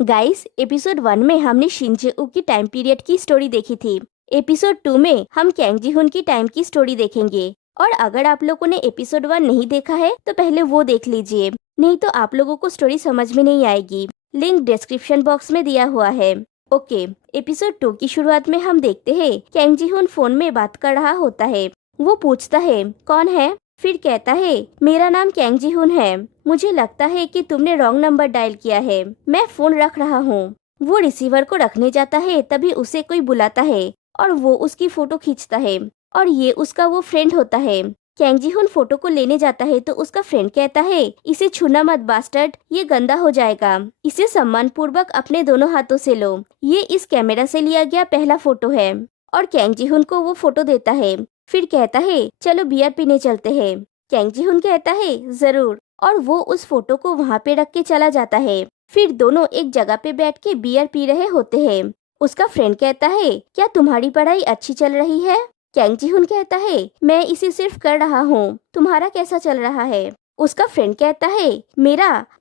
Guys, episode 1 में हमने शिनजेऊ की टाइम पीरियड की स्टोरी देखी थी। एपिसोड 2 में हम कैंग जी हुन की टाइम की स्टोरी देखेंगे। और अगर आप लोगों ने एपिसोड 1 नहीं देखा है तो पहले वो देख लीजिए, नहीं तो आप लोगों को स्टोरी समझ में नहीं आएगी। लिंक डिस्क्रिप्शन बॉक्स में दिया हुआ है। ओके, एपिसोड 2 की शुरुआत में हम देखते हैं कैंग जी हुन फोन में बात कर रहा होता है। वो पूछता है कौन है, फिर कहता है मेरा नाम कैंग जी हुन है। मुझे लगता है कि तुमने रॉन्ग नंबर डायल किया है, मैं फोन रख रहा हूँ। वो रिसीवर को रखने जाता है, तभी उसे कोई बुलाता है और वो उसकी फोटो खींचता है और ये उसका वो फ्रेंड होता है। कैंग जी हुन फोटो को लेने जाता है तो उसका फ्रेंड कहता है इसे छूना मत बास्टर्ड, ये गंदा हो जाएगा। इसे सम्मान पूर्वक अपने दोनों हाथों से लो, ये इस कैमरा से लिया गया पहला फोटो है। और कैंग जी हुन को वो फोटो देता है, फिर कहता है चलो बियर पीने चलते हैं। कैंग जी हुन कहता है जरूर, और वो उस फोटो को वहाँ पे रख के चला जाता है। फिर दोनों एक जगह पे बैठ के बियर पी रहे होते हैं। उसका फ्रेंड कहता है क्या तुम्हारी पढ़ाई अच्छी चल रही है? कैंग जी हुन कहता है मैं इसे सिर्फ कर रहा हूँ, तुम्हारा कैसा चल रहा है? उसका फ्रेंड कहता है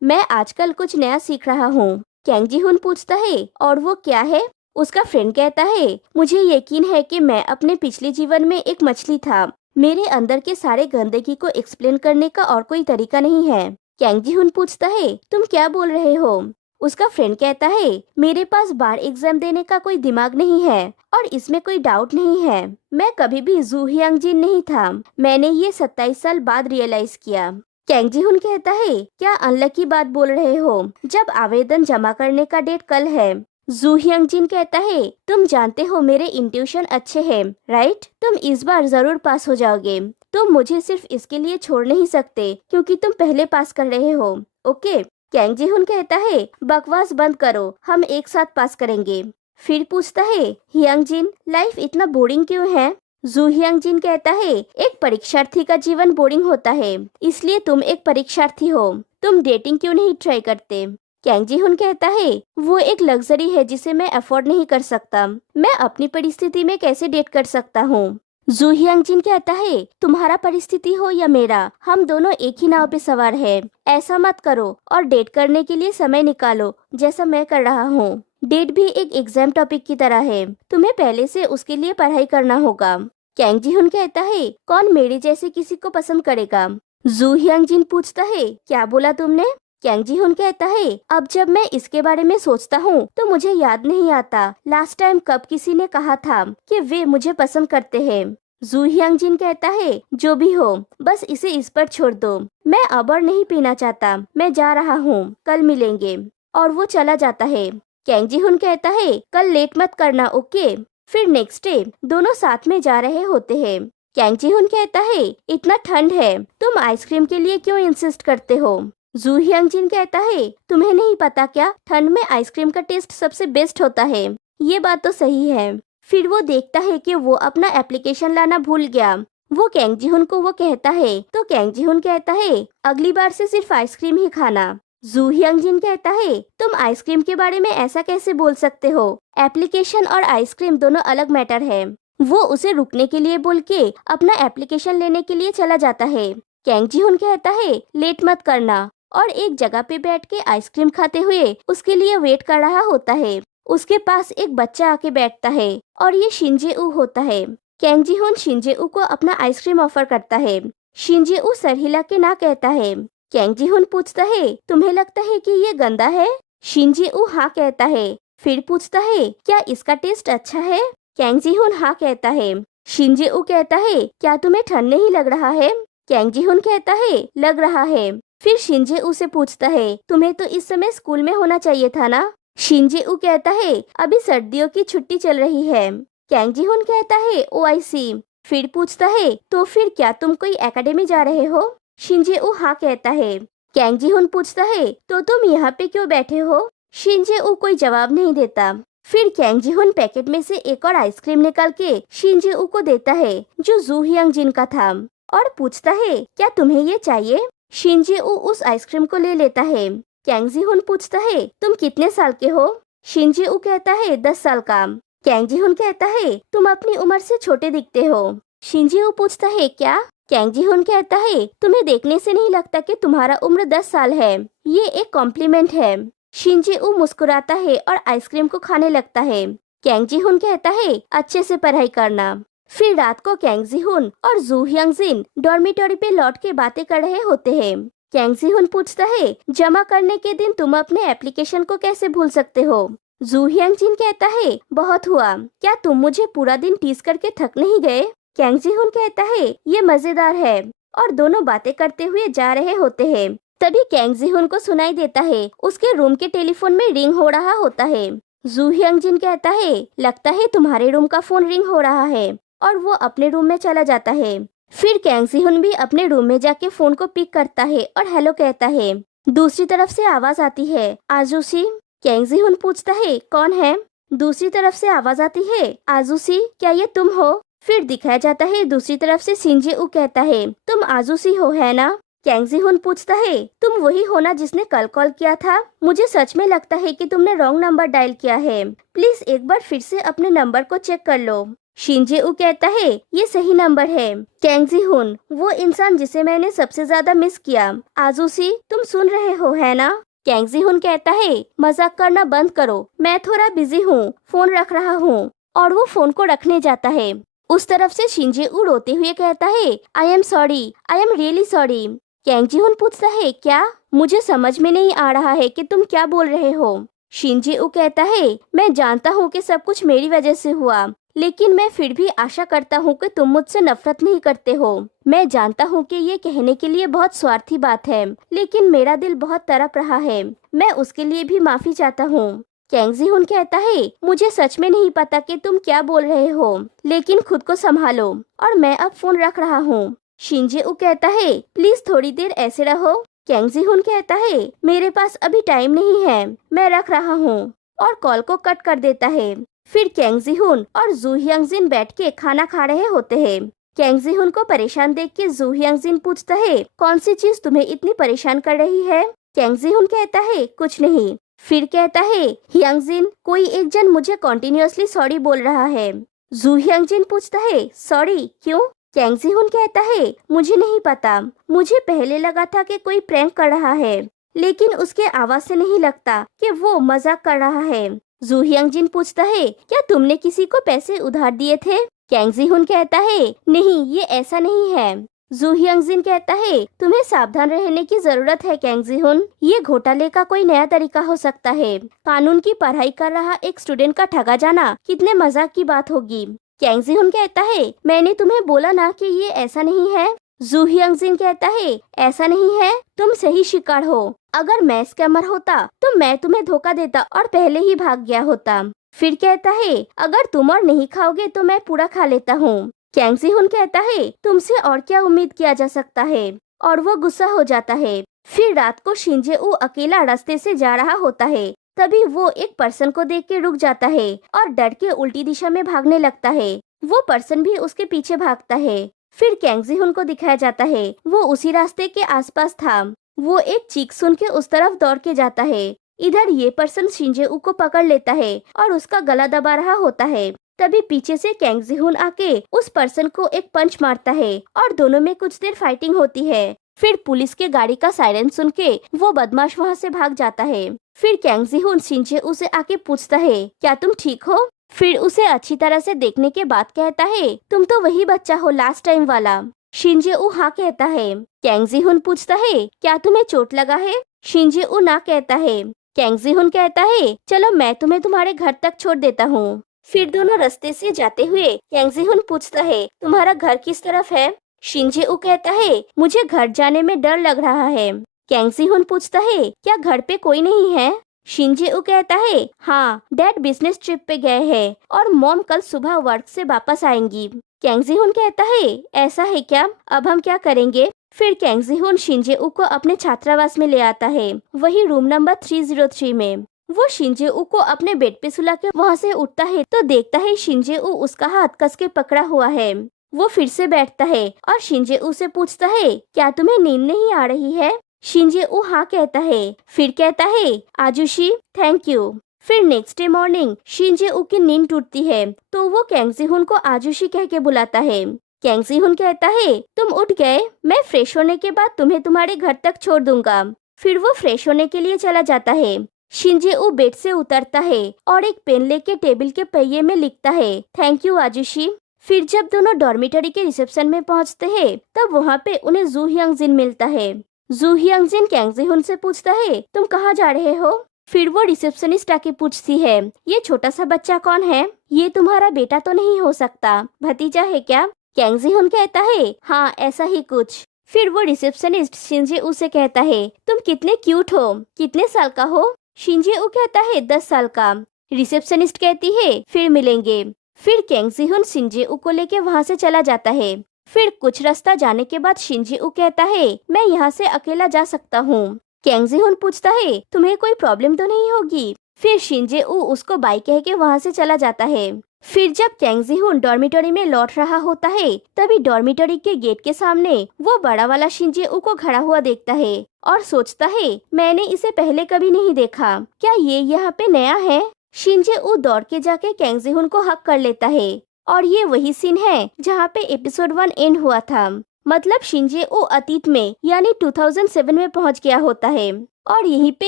मैं आजकल कुछ नया सीख रहा हूँ। कैंग जी हुन पूछता है और वो क्या है? उसका फ्रेंड कहता है मुझे यकीन है कि मैं अपने पिछले जीवन में एक मछली था। मेरे अंदर के सारे गंदगी को एक्सप्लेन करने का और कोई तरीका नहीं है। कैंग जी हुन पूछता है तुम क्या बोल रहे हो? उसका फ्रेंड कहता है मेरे पास बार एग्जाम देने का कोई दिमाग नहीं है और इसमें कोई डाउट नहीं है। मैं कभी भी जू हियांग जिन नहीं था, मैंने ये 27 साल बाद रियलाइज किया। कैंग जी हुन कहता है क्या अनलकी बात बोल रहे हो, जब आवेदन जमा करने का डेट कल है। जू हियांग जिन कहता है तुम जानते हो मेरे इंट्यूशन अच्छे हैं, राइट? तुम इस बार जरूर पास हो जाओगे। तुम मुझे सिर्फ इसके लिए छोड़ नहीं सकते क्योंकि तुम पहले पास कर रहे हो, ओके? कैंग जी हुन कहता है बकवास बंद करो, हम एक साथ पास करेंगे। फिर पूछता है हियांग जिन लाइफ इतना बोरिंग क्यों है? जू हियांग जिन कहता है एक परीक्षार्थी का जीवन बोरिंग होता है, इसलिए तुम एक परीक्षार्थी हो। तुम डेटिंग क्यों नहीं ट्राई करते? कैंग जी हुन कहता है वो एक लग्जरी है जिसे मैं अफोर्ड नहीं कर सकता। मैं अपनी परिस्थिति में कैसे डेट कर सकता हूँ? जू हियांग जिन कहता है तुम्हारा परिस्थिति हो या मेरा, हम दोनों एक ही नाव पे सवार हैं। ऐसा मत करो और डेट करने के लिए समय निकालो जैसा मैं कर रहा हूँ। डेट भी एक एग्जाम टॉपिक की तरह है, तुम्हें पहले से उसके लिए पढ़ाई करना होगा। कैंग जी हुन कहता है कौन मेरे जैसे किसी को पसंद करेगा? जू हियांग जिन पूछता है क्या बोला तुमने? कैंग जी हुन कहता है अब जब मैं इसके बारे में सोचता हूँ तो मुझे याद नहीं आता लास्ट टाइम कब किसी ने कहा था कि वे मुझे पसंद करते हैं। जू हियांग जिन कहता है जो भी हो, बस इसे इस पर छोड़ दो। मैं अब और नहीं पीना चाहता, मैं जा रहा हूँ, कल मिलेंगे। और वो चला जाता है। कैंग जी हुन कहता है कल लेट मत करना, ओके? फिर नेक्स्ट डे दोनों साथ में जा रहे होते हैं। कैंग जी हुन कहता है इतना ठंड है, तुम आइसक्रीम के लिए क्यों इंसिस्ट करते हो? जू हियांग जिन कहता है तुम्हें नहीं पता क्या, ठंड में आइसक्रीम का टेस्ट सबसे बेस्ट होता है। ये बात तो सही है। फिर वो देखता है कि वो अपना एप्लीकेशन लाना भूल गया। वो कैंग जी हुन को वो कहता है तो कैंग जी हुन कहता है अगली बार से सिर्फ आइसक्रीम ही खाना। जू हियांग जिन कहता है तुम आइसक्रीम के बारे में ऐसा कैसे बोल सकते हो? एप्लीकेशन और आइसक्रीम दोनों अलग मैटर है। वो उसे रुकने के लिए बोल के अपना एप्लीकेशन लेने के लिए चला जाता है। कैंग जी हुन कहता है लेट मत करना, और एक जगह पे बैठ के आइसक्रीम खाते हुए उसके लिए वेट कर रहा होता है। उसके पास एक बच्चा आके बैठता है और ये शिनजेऊ होता है। कैंग जी हुन शिनजेऊ को अपना आइसक्रीम ऑफर करता है। शिनजेऊ सर हिला के ना कहता है। कैंग जी हुन पूछता है तुम्हें लगता है कि ये गंदा है? शिनजेऊ हाँ कहता है। फिर पूछता है क्या इसका टेस्ट अच्छा है? कैंग जी हुन हाँ कहता है। शिनजेऊ कहता है क्या तुम्हें ठंड नहीं लग रहा है? कैंग जी हुन कहता है लग रहा है। फिर शिनजेऊ से पूछता है तुम्हें तो इस समय स्कूल में होना चाहिए था ना? शिनजेऊ कहता है अभी सर्दियों की छुट्टी चल रही है। कैंग जी हुन कहता है ओ आई सी। फिर पूछता है तो फिर क्या तुम कोई एकेडमी जा रहे हो? शिनजेऊ हाँ कहता है। कैंग जी हुन पूछता है तो तुम यहाँ पे क्यों बैठे हो? शिनजेऊ कोई जवाब नहीं देता। फिर कैंग जी हुन पैकेट में से एक और आइसक्रीम निकाल के शिनजेऊ को देता है जो जू हियांग जिन का था, और पूछता है क्या तुम्हें ये चाहिए? शिनजेऊ उस आइसक्रीम को ले लेता है। कैंग जी हुन पूछता है तुम कितने साल के हो? शिनजेऊ कहता है 10 साल का। कैंग जी हुन कहता है तुम अपनी उम्र से छोटे दिखते हो। शिनजेऊ पूछता है क्या? कैंग जी हुन कहता है तुम्हें देखने से नहीं लगता कि तुम्हारा उम्र 10 साल है, ये एक कॉम्प्लीमेंट है। शिंजे-ऊ मुस्कुराता है और आइसक्रीम को खाने लगता है। कैंग जी-हुन कहता है अच्छे से पढ़ाई करना। फिर रात को कैंग जी-हुन और जू ह्यंग-जिन डॉर्मिटरी पे लौट के बातें कर रहे होते हैं। कैंग जी-हुन पूछता है जमा करने के दिन तुम अपने एप्लीकेशन को कैसे भूल सकते हो। जू ह्यंग-जिन कहता है बहुत हुआ, क्या तुम मुझे पूरा दिन टीज करके थक नहीं गए। कैंग जी-हुन कहता है ये मजेदार है, और दोनों बातें करते हुए जा रहे होते हैं। तभी कैंग जी-हुन को सुनाई देता है उसके रूम के टेलीफोन में रिंग हो रहा होता है। जू ह्यंग-जिन कहता है लगता है तुम्हारे रूम का फोन रिंग हो रहा है, और वो अपने रूम में चला जाता है। फिर कैंग जी-हुन भी अपने रूम में जाके फोन को पिक करता है और हेलो कहता है। दूसरी तरफ से आवाज आती है आजुशी। कैंग जी-हुन पूछता है कौन है। दूसरी तरफ से आवाज आती है आजुशी क्या ये तुम हो। फिर दिखाया जाता है दूसरी तरफ से शिंजे-ऊ कहता है तुम आजुशी हो है ना। कैंग जी-हुन पूछता है तुम वही हो ना जिसने कल कॉल किया था। मुझे सच में लगता है कि तुमने रॉन्ग नंबर डायल किया है, प्लीज एक बार फिर से अपने नंबर को चेक कर लो। शिंजे-ऊ कहता है ये सही नंबर है। कैंग जी-हुन वो इंसान जिसे मैंने सबसे ज्यादा मिस किया। आजुशी तुम सुन रहे हो है ना। कैंग जी-हुन कहता है मजाक करना बंद करो, मैं थोड़ा बिजी हूँ, फोन रख रहा हूँ। और वो फोन को रखने जाता है। उस तरफ से शिंजे-ऊ रोते हुए कहता है I am sorry, I am really sorry. Kang Jihun पूछता है क्या, मुझे समझ में नहीं आ रहा है कि तुम क्या बोल रहे हो। शिंजे-ऊ कहता है मैं जानता हूँ कि सब कुछ मेरी वजह से हुआ, लेकिन मैं फिर भी आशा करता हूँ कि तुम मुझसे नफरत नहीं करते हो। मैं जानता हूँ कि ये कहने के लिए बहुत स्वार्थी बात है, लेकिन मेरा दिल बहुत तड़प रहा है, मैं उसके लिए भी माफी चाहता हूँ। कैंग जी-हुन कहता है मुझे सच में नहीं पता कि तुम क्या बोल रहे हो, लेकिन खुद को संभालो, और मैं अब फोन रख रहा हूँ। शिंजे-ऊ कहता है प्लीज थोड़ी देर ऐसे रहो। कैंग जी-हुन कहता है मेरे पास अभी टाइम नहीं है, मैं रख रहा हूँ, और कॉल को कट कर देता है। फिर कैंग जी-हुन और जू ह्यंग-जिन बैठ के खाना खा रहे होते हैं। कैंग जी-हुन को परेशान देख के जू ह्यंग-जिन पूछता है कौन सी चीज तुम्हें इतनी परेशान कर रही है। कैंग जी-हुन कहता है कुछ नहीं। फिर कहता है ह्यंग-जिन कोई एक जन मुझे कॉन्टिन्यूअसली सॉरी बोल रहा है। जू ह्यंग-जिन पूछता है सॉरी क्यों। कैंग जी-हुन कहता है मुझे नहीं पता, मुझे पहले लगा था कि कोई प्रैंक कर रहा है, लेकिन उसके आवाज से नहीं लगता कि वो मजाक कर रहा है। जू ह्यंग-जिन पूछता है क्या तुमने किसी को पैसे उधार दिए थे। कैंग जी-हुन कहता है नहीं ये ऐसा नहीं है। जू ह्यंग-जिन कहता है तुम्हें सावधान रहने की जरूरत है कैंग जी-हुन, ये घोटाले का कोई नया तरीका हो सकता है। कानून की पढ़ाई कर रहा एक स्टूडेंट का ठगा जाना कितने मजाक की बात होगी। कैंग जी-हुन कहता है मैंने तुम्हें बोला ना कि ये ऐसा नहीं है। जू ह्यंग-जिन कहता है ऐसा नहीं है, तुम सही शिकार हो। अगर मैं स्कैमर होता तो मैं तुम्हें धोखा देता और पहले ही भाग गया होता। फिर कहता है अगर तुम और नहीं खाओगे तो मैं पूरा खा लेता हूँ। कैंग जी-हुन कहता है तुमसे और क्या उम्मीद किया जा सकता है, और वो गुस्सा हो जाता है। फिर रात को शिंजे-ऊ अकेला रास्ते से जा रहा होता है। तभी वो एक पर्सन को देख के रुक जाता है और डर के उल्टी दिशा में भागने लगता है। वो पर्सन भी उसके पीछे भागता है। फिर कैंग जी-हुन को दिखाया जाता है वो उसी रास्ते के आसपास था। वो एक चीख सुन के उस तरफ दौड़ के जाता है। इधर ये पर्सन शिंजे-ऊ को पकड़ लेता है और उसका गला दबा रहा होता है। तभी पीछे से कैंग जी-हुन आके उस पर्सन को एक पंच मारता है और दोनों में कुछ देर फाइटिंग होती है। फिर पुलिस के गाड़ी का सायरन सुन के वो बदमाश वहाँ से भाग जाता है। फिर कैंग जी-हुन शिंजे-ऊ से आके पूछता है क्या तुम ठीक हो। फिर उसे अच्छी तरह से देखने के बाद कहता है तुम तो वही बच्चा हो लास्ट टाइम वाला। शिंजे-ऊ हाँ कहता है। कैंग जी-हुन पूछता है क्या तुम्हें चोट लगा है। शिंजे-ऊ ना कहता है। कैंग जी-हुन कहता है चलो मैं तुम्हें तुम्हारे घर तक छोड़ देता हूँ। फिर दोनों रास्ते से जाते हुए कैंग जी-हुन पूछता है तुम्हारा घर किस तरफ है। शिंजे-ऊ कहता है मुझे घर जाने में डर लग रहा है। कैंग जी-हुन पूछता है क्या घर पे कोई नहीं है। शिंजे-ऊ कहता है हाँ डैड बिजनेस ट्रिप पे गए हैं और मॉम कल सुबह वर्क से वापस आएंगी। कैंग जी-हुन कहता है ऐसा है क्या, अब हम क्या करेंगे। फिर कैंग जी-हुन शिंजे-ऊ को अपने छात्रावास में ले आता है, वही रूम नंबर 303 में। वो शिंजे-ऊ को अपने बेड पे सुला के वहाँ से उठता है तो देखता है शिंजे-ऊ उसका हाथ कस के पकड़ा हुआ है। वो फिर से बैठता है और शिंजे-ऊ से पूछता है क्या तुम्हें नींद नहीं आ रही है। शिंजे-ऊ हाँ कहता है। फिर कहता है आजुशी थैंक यू। फिर नेक्स्ट डे मॉर्निंग शिंजे-ऊ की नींद टूटती है तो वो कैंग जी-हुन को आजुशी कह के बुलाता है। कैंग जी-हुन कहता है तुम उठ गए, मैं फ्रेश होने के बाद तुम्हें तुम्हारे घर तक छोड़ दूंगा। फिर वो फ्रेश होने के लिए चला जाता है। शिंजेऊ बेड से उतरता है और एक पेन लेके टेबल के पहिए में लिखता है, थैंक यू आजुशी। फिर जब दोनों डॉर्मिटरी के रिसेप्शन में पहुंचते हैं, तब वहां पे उन्हें जू ह्यंगजिन मिलता है। जू ह्यंगजिन कैंग जी-हुन से पूछता है, तुम कहाँ जा रहे हो? फिर वो रिसेप्शनिस्ट आके पूछती है, ये छोटा सा बच्चा कौन है? ये तुम्हारा बेटा तो नहीं हो सकता, भतीजा है क्या? कैंग जी-हुन कहता है, हाँ ऐसा ही कुछ। फिर वो रिसेप्शनिस्ट शिंजेऊ से कहता है, तुम कितने क्यूट हो, कितने साल का हो? शिंजेऊ कहता है 10 साल का। रिसेप्शनिस्ट कहती है, फिर मिलेंगे। फिर कैंग जी-हुन शिंजेऊ को लेके वहाँ से चला जाता है। फिर कुछ रास्ता जाने के बाद शिंजेऊ कहता है, मैं यहाँ से अकेला जा सकता हूँ। कैंग जी-हुन पूछता है, तुम्हें कोई प्रॉब्लम तो नहीं होगी? फिर शिंजेऊ उसको बाय कह के वहाँ से चला जाता है। फिर जब कैंग जी-हुन डॉर्मिटरी में लौट रहा होता है, तभी डॉर्मिटरी के गेट के सामने वो बड़ा वाला शिंजेऊ को खड़ा हुआ देखता है और सोचता है, मैंने इसे पहले कभी नहीं देखा, क्या ये यहाँ पे नया है? शिंजेऊ दौड़ के जाके कैंग जी-हुन को हक कर लेता है और ये वही सीन है जहाँ पे एपिसोड 1 एंड हुआ था। मतलब शिंजेऊ अतीत में यानी 2007 में पहुँच गया होता है और यहीं पे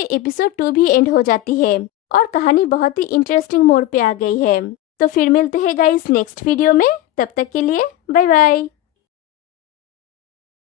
एपिसोड 2 भी एंड हो जाती है और कहानी बहुत ही इंटरेस्टिंग मोड़ पे आ गई है। तो फिर मिलते हैं गाइस नेक्स्ट वीडियो में, तब तक के लिए बाय बाय।